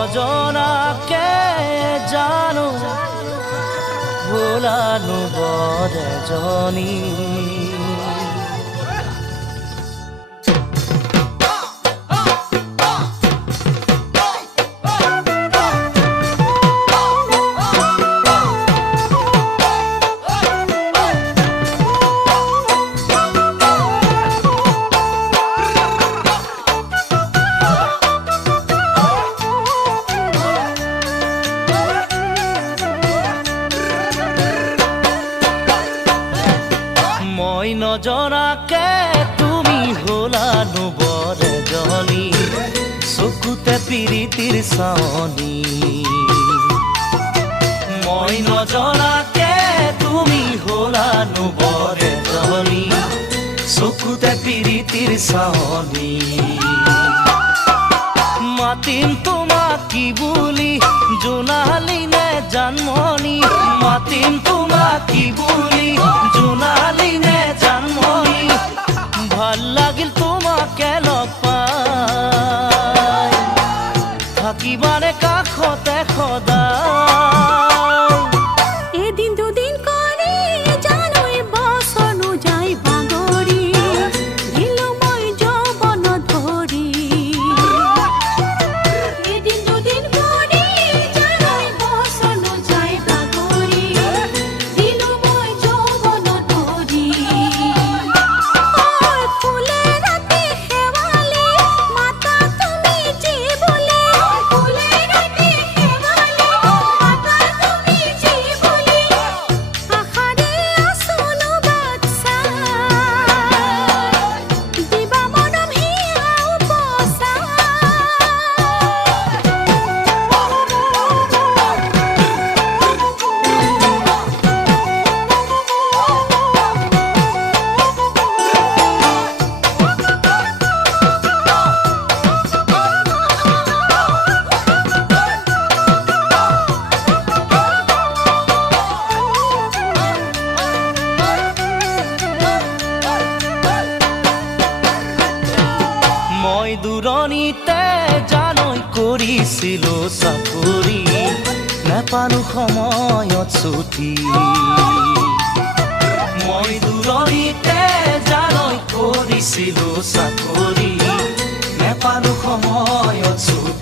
নজনাকে জানো ভোলানো বৰ এজনী মই নজনাকে তুমি হলানো বৰ এজনী চকুতে পিৰিতিৰ চাৱনী মই নজনাকে তুমি হলানো বৰ এজনী চকুতে পিৰিতিৰ চাৱনী মাতিম তোমাক কি বুলি জোনালী নে জানমণি মাতিম তোমাক কি বুলি জোনালী নে জানমণি ভাল লাগিল তোমাকে লগ পাই থাকিবানে কাষতে সদায় এদিন দুদিন কৰি জানুই বছৰ নোযায় বাগৰি দিলো মই যৌৱন ধৰি এদিন দুদিন কৰি জানুই বছৰ নোযায় বাগৰি দিলো মই যৌৱন ধৰি ফুলে ৰাতি শেৱালি মাতা তুমি যি বুলি ফুলে ৰাতি শেৱালি মাতা তুমি যি বুলি আশাৰে আছোনো বাচ্চা দিবা মনম হিয়াও পচা মই দূৰণিতে জানৈ কৰিছিলো চাকৰি নাপালো সময়ত ছুটি মই দূৰণিতে জানৈ কৰিছিলো চাকৰি নাপালো সময়ত ছুটি